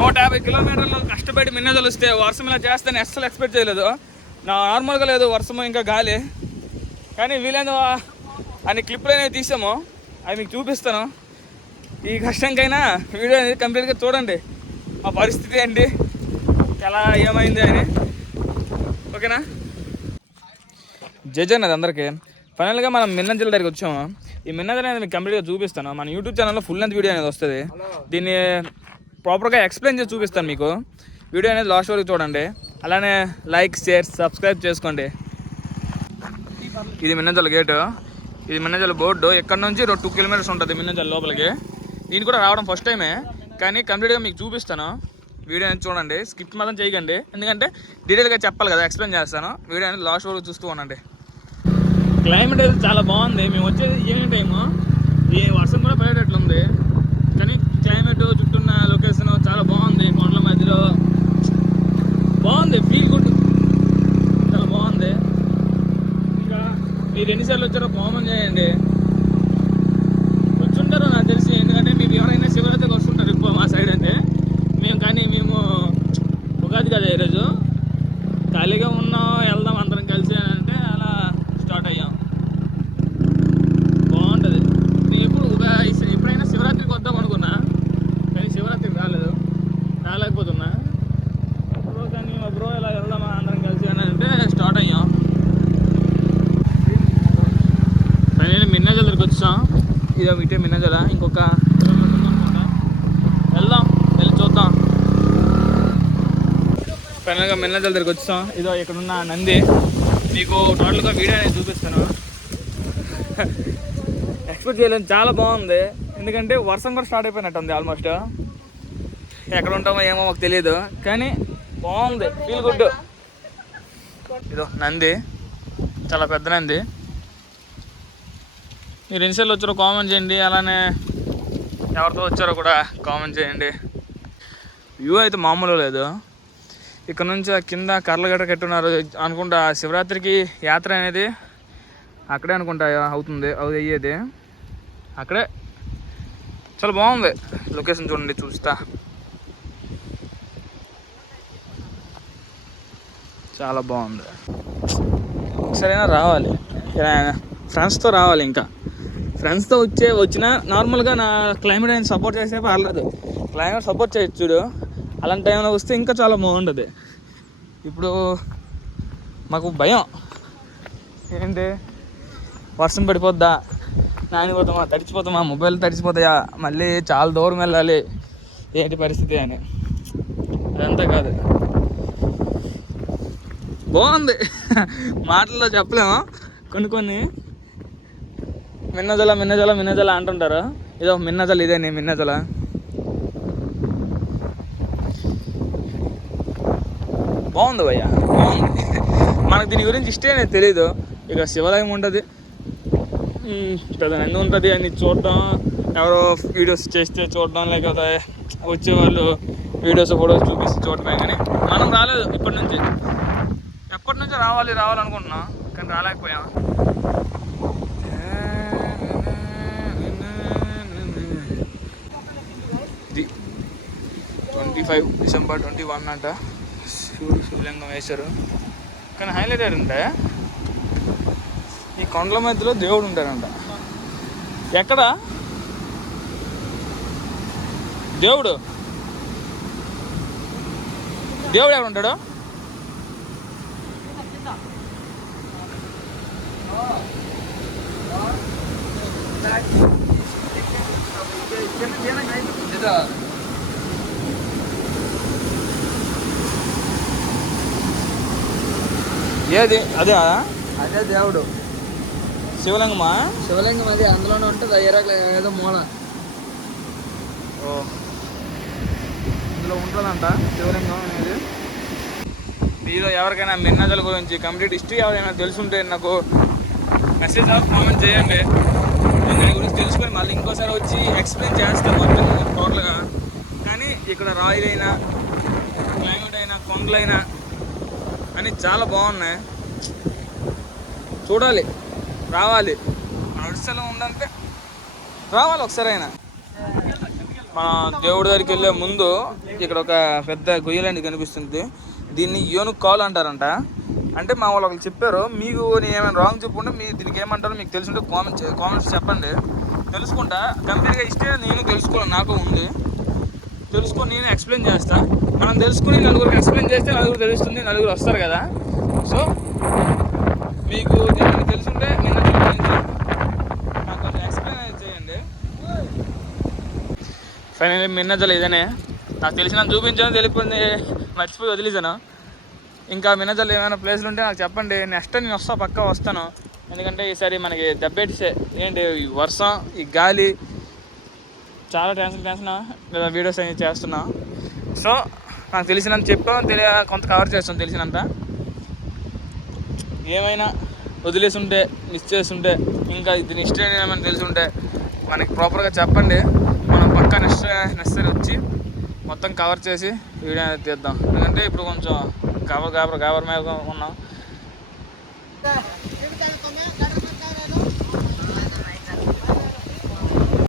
150 కిలోమీటర్లు కష్టపడి మిన్నజలు వస్తే వర్షం ఇలా చేస్తాను అస్సలు ఎక్స్పెక్ట్ చేయలేదు. నార్మల్గా లేదు వర్షము ఇంకా గాలి. కానీ వీలైన అన్ని క్లిప్లు అనేవి తీసాము, అవి మీకు చూపిస్తాను. ఈ కష్టంకైనా వీడియో అనేది కంప్లీట్గా చూడండి, మా పరిస్థితి ఏంటి, ఎలా ఏమైంది అని. ఓకేనా? జడ్జ్ అన్నది అందరికీ. ఫైనల్గా మనం మిన్నజల దగ్గరికి వచ్చాము. ఈ మిన్నజల అనేది మీకు కంప్లీట్గా చూపిస్తాను. మన యూట్యూబ్ ఛానల్లో ఫుల్ లెంత్ వీడియో అనేది వస్తుంది. దీన్ని ప్రాపర్గా ఎక్స్ప్లెయిన్ చేసి చూపిస్తాను మీకు. వీడియో అనేది లాస్ట్ వరకు చూడండి. అలానే లైక్, షేర్, సబ్స్క్రైబ్ చేసుకోండి. ఇది మిన్నజల గేటు, ఇది మిన్నజల బోర్డు. ఇక్కడ నుంచి 2 కిలోమీటర్స్ ఉంటుంది మిన్నజల లోపలికి. నేను కూడా రావడం ఫస్ట్ టైమే, కానీ కంప్లీట్గా మీకు చూపిస్తాను. వీడియో అనేది చూడండి, స్కిప్ మాత్రం చేయకండి, ఎందుకంటే డీటెయిల్గా చెప్పాలి కదా, ఎక్స్ప్లెయిన్ చేస్తాను. వీడియో అనేది లాస్ట్ వరకు చూస్తూ ఉండండి. క్లైమేట్ అయితే చాలా బాగుంది. మేము వచ్చేది ఈవినింగ్ టైము, ఈ వర్షం కూడా పడేటట్లుంది. కానీ క్లైమేట్, చుట్టూన్న లొకేషన్ చాలా బాగుంది. కొండల మధ్యలో బాగుంది, ఫీల్ గుడ్, చాలా బాగుంది. ఇంకా మీరు ఎన్నిసార్లు వచ్చారో కామెంట్ చేయండి. వచ్చుంటారో నాకు తెలిసి, ఎందుకంటే మీరు ఎవరైనా శివరాత్రికి వస్తుంటారు ఇప్పుడు మా సైడ్ అంటే. మేము ఉగాది కదా ఈరోజు, ఖాళీగా ఉన్నాం, వెళ్దాం అందరం కలిసి అంటే అలా స్టార్ట్ అయ్యాం. బాగుంటుంది. నేను ఎప్పుడైనా శివరాత్రికి వద్దాం అనుకున్నా, కానీ శివరాత్రికి రాలేకపోతున్నా. కానీ మా బ్రో ఇలా వెళ్దామా అందరం కలిసి అని అంటే స్టార్ట్ అయ్యాం. నేను మిన్నజల దగ్గరికి వచ్చాం. ఇదో ఇటే మిన్నజల, ఇంకొక వెళ్దాం, వెళ్ళి చూద్దాం. ఫైనల్గా మిన్నజల దగ్గరికి వచ్చాం. ఇదో ఇక్కడున్న నంది, మీకు టోటల్గా వీడియో అనేది చూపిస్తాను. ఎక్స్పెక్ట్ చేయలేదు, చాలా బాగుంది. ఎందుకంటే వర్షం కూడా స్టార్ట్ అయిపోయినట్టు ఉంది ఆల్మోస్ట్. ఎక్కడ ఉంటామో ఏమో మాకు తెలియదు, కానీ బాగుంది, ఫీల్ గుడ్. ఇదో నంది, చాలా పెద్ద నంది. మీరు ఎన్నిసార్లు వచ్చారో కామెంట్ చేయండి, అలానే ఎవరితో వచ్చారో కూడా కామెంట్ చేయండి. వ్యూ అయితే మామూలు లేదు. ఇక్కడ నుంచి కింద కర్రలగట్ట కట్టున్నారు అనుకుంటా. శివరాత్రికి యాత్ర అనేది అక్కడే అనుకుంటా అవుతుంది, అది అయ్యేది అక్కడే. చాలా బాగుంది లొకేషన్, చూడండి, చూస్తా. చాలా బాగుంది. ఒకసారైనా రావాలి, ఫ్రెండ్స్తో రావాలి. ఇంకా ఫ్రెండ్స్తో వచ్చినా నార్మల్గా నా క్లైమేట్ అనేది సపోర్ట్ చేసే పర్లేదు, క్లైమేట్ సపోర్ట్ చేయొచ్చు చూడు. అలాంటి టైంలో వస్తే ఇంకా చాలా బాగుంటుంది. ఇప్పుడు మాకు భయం ఏంటి, వర్షం పడిపోద్దా, నానిపోతామా, తడిచిపోతామా, మొబైల్ తడిచిపోతాయా, మళ్ళీ చాలా దూరం వెళ్ళాలి, ఏంటి పరిస్థితి అని. అదంతా కాదు, బాగుంది. మాటల్లో చెప్పలేము. కొన్ని మిన్నజల అంటుంటారు. ఇదో మిన్నజల, ఇదే నీ మిన్నజల. బాగుంది భయ్య, బాగుంది. మనకు దీని గురించి ఇష్టం అనేది తెలీదు. ఇక శివాలయం ఉంటుంది, పెద్ద నంది ఉంటుంది, అని చూడడం, ఎవరో వీడియోస్ చేస్తే చూడడం, లేకపోతే వచ్చేవాళ్ళు వీడియోస్ ఫొటోస్ చూపిస్తే చూడటమే. కానీ మనం రాలేదు ఎప్పటి నుంచో రావాలనుకుంటున్నాం, కానీ రాలేకపోయాం. 25 డిసెంబర్ 21 అంట శివలింగం వేశారు. కానీ హైలైట్ ఏంటంటే ఈ కొండల మధ్యలో దేవుడు ఉంటారంట. ఎక్కడ దేవుడు ఎక్కడ ఉంటాడు? ఏది అదే దేవుడు శివలింగమా? శివలింగం అది అందులోనే ఉంటుంది. ఏదో మూల ఇందులో ఉంటుందంట శివలింగం అనేది. మీలో ఎవరికైనా మిన్నజల గురించి కంప్లీట్ హిస్టరీ ఎవరైనా తెలుసుంటే నాకు మెసేజ్ కామెంట్ చేయండి. దాని గురించి తెలుసుకొని మళ్ళీ ఇంకోసారి వచ్చి ఎక్స్ప్లెయిన్ చేస్తాను మొత్తం టోటల్గా. కానీ ఇక్కడ రాయిలైనా, క్లైమేట్ అయినా, కొండలైనా అని చాలా బాగున్నాయి. చూడాలి, రావాలి. మన ఒడిశాలో ఉందంటే రావాలి ఒకసారి అయినా. మనం దేవుడి దగ్గరికి వెళ్ళే ముందు ఇక్కడ ఒక పెద్ద గొయ్యలాంటి కనిపిస్తుంది. దీన్ని ఏనుగు కాలు అంటారంట. అంటే మా వాళ్ళు ఒకరు చెప్పారు. మీకు నేను ఏమైనా రాంగ్ చెప్పుకుంటే మీరు దీనికి ఏమంటారో మీకు తెలుసుంటే కామెంట్స్ చెప్పండి, తెలుసుకుంటా. కంప్లీట్గా ఇస్తే నేను తెలుసుకోవాలి, నాకు ఉంది. తెలుసుకొని నేను ఎక్స్ప్లెయిన్ చేస్తాను. మనం తెలుసుకుని నలుగురికి ఎక్స్ప్లెయిన్ చేస్తే నలుగురు తెలుస్తుంది, నలుగురు వస్తారు కదా. సో మీకు దీనికి తెలుసుంటే నిన్న గురించి నాకు కొంచెం ఎక్స్ప్లెయిన్ చేయండి. ఫైనల్లీ మిన్నజలు ఇదనే నాకు తెలిసిన చూపించాను, తెలిపింది మర్చిపోయి వదిలేసాను. ఇంకా మిన్నజలు ఏమైనా ప్లేస్లు ఉంటే నాకు చెప్పండి. నెక్స్ట్ నేను పక్కా వస్తాను. ఎందుకంటే ఈసారి మనకి దెబ్బేటిసే ఏంటి, ఈ వర్షం, ఈ గాలి, చాలా టెన్షన్ వీడియోస్ అనేవి చేస్తున్నా. సో నాకు తెలిసినంత చెప్పాం, కొంత కవర్ చేస్తాం తెలిసినంత. ఏమైనా వదిలేసి ఉంటే, మిస్ చేస్తుంటే, ఇంకా ఇది నెక్స్ట్ ఏమైనా తెలిసి ఉంటే మనకి ప్రాపర్గా చెప్పండి. మనం పక్కా నెక్స్ట్ వచ్చి మొత్తం కవర్ చేసి వీడియో అనేది తీద్దాం. ఎందుకంటే ఇప్పుడు కొంచెం గాబర్ మీద ఉన్నాం.